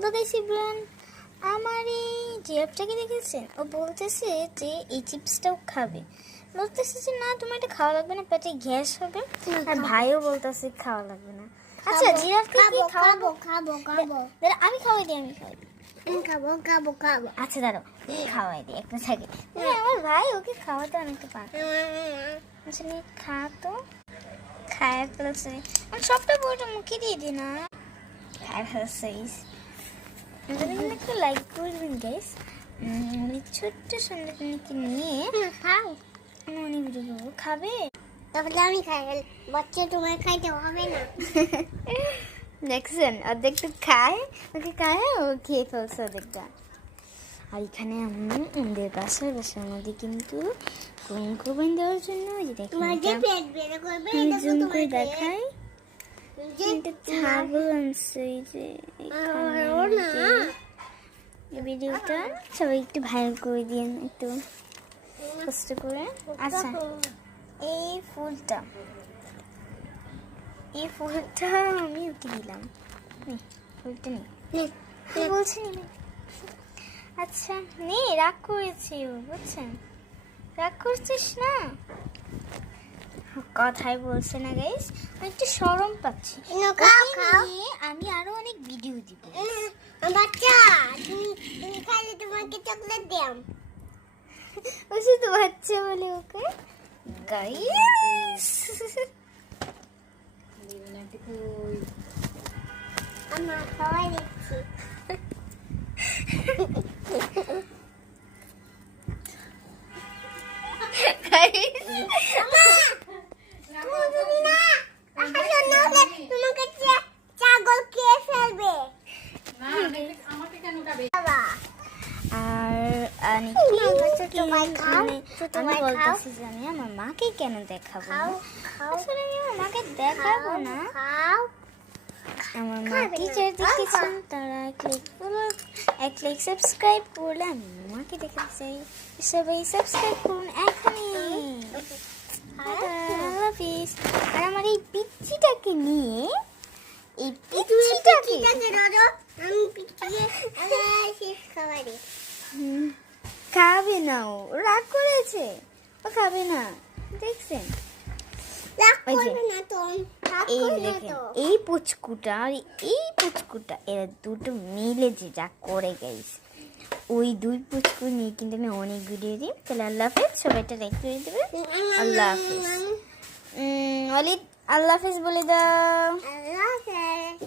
তো গাইস ইব্রান আমার এই জিরাফটাকে দেখেছেন, ও বলতেছে যে এই চিপসটাও খাবে। বলতেছে যে না তোমার এটা খাওয়া লাগবে না, পেটে গ্যাস হবে। আর ভাইও বলতেছে খাওয়া লাগবে না। আচ্ছা জিরাফকে কি খাওয়াবো? দাঁড়া আমি খাওয়াই দিই, খাবো। আচ্ছা দাঁড়াও খাওয়াই দিই একটা থাকে। আমার ভাই ওকে খাওয়াতে অনেকটা পারে। আসলে খা তো, খায় ফেলছে। আমি সবটা বইটা মুখে দিয়ে দিই না, খায় ফেলছে। একটা লাইক করবেন গাইস। ছোট্ট সন্তানকে নিয়ে মনে ভিডিও করবো, খাবে? তাহলে আমি খাই, বাচ্চা তোমার খাইতে হবে না। দেখছেন অর্ধেক তো খায়, ওকে খায় ও খেয়ে ফেলছে অর্ধেকটা। আর এখানে আমাদের বাসার মধ্যে কিন্তু কুঙ্কু বান দেওয়ার জন্য জুম করে দেখাই ছাগল আনছে। এই যে ভিডিওটা সবাই একটু ভাইরাল করে দিন, একটু কষ্ট করে। আচ্ছা এই ফুলটা আমি ওকে দিলাম, ফুলটা নেই বলছি নি। আচ্ছা নে, রাগ করেছি ও, বুঝছেন? রাগ করছিস না, কথাই বলছে না গাইস। আমি একটু শরম পাচ্ছি। আমি আরো অনেক ভিডিও দিব। বাচ্চা তুমি খাইলে তোমাকে চকলেট দিলাম। ও শুধু বাচ্চা বলে ওকে গাইস। আমার খাওয়াই দিচ্ছি। তোমাকে ছাগল খেয়ে ফেলবে। আমি বলতেছি যে আমি আমার মাকে কেন দেখাবো? আসলে আমি আমার মাকে দেখাবো না। আমার মাকে যারা দেখেছেন তারা এক লাইক সাবস্ক্রাইব করলে আমি মাকে দেখাতে চাই। সবাই সাবস্ক্রাইব করুন এখনই। আর আমার এই পিচ্চিটাকে নিয়ে, এই পিচ্চিটাকে খাবে না, ও রাগ করেছে, ও খাবে না। দেখছেন এই দেখেন এই পুচকুটা আর এই পুচকুটা, এরা দুটো মিলে যে যা করে গেছে, ওই দুই পুচকু নিয়ে কিন্তু আমি অনেক ভিডিও দিই। তাহলে আল্লাহ হাফেজ, সবাইটা লাইক করে দেবে। আল্লাহ হাফেজ। অলিদ আল্লাহ হাফেজ বলে দাও। আল্লাহ হাফেজ।